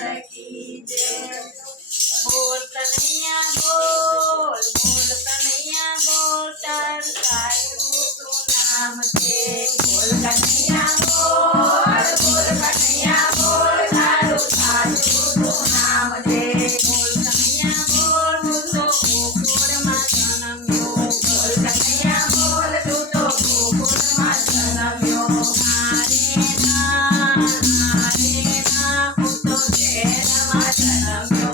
लाल की जय। बोल कन्हैया बोल कन्हैया बोल तार सारू तो नाम छे। बोल कन्हैया बोल कन्हैया बोल तारू सारू तो नाम छे। बोल कन्हैया बोल तू तो गोकुळ માં જન્મ્યો। बोल कन्हैया बोल तू तो गोकुळ માં જન્મ્યો। હું તો શહેરમાં જન્મ્યો।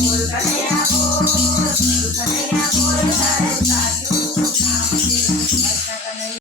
Boleh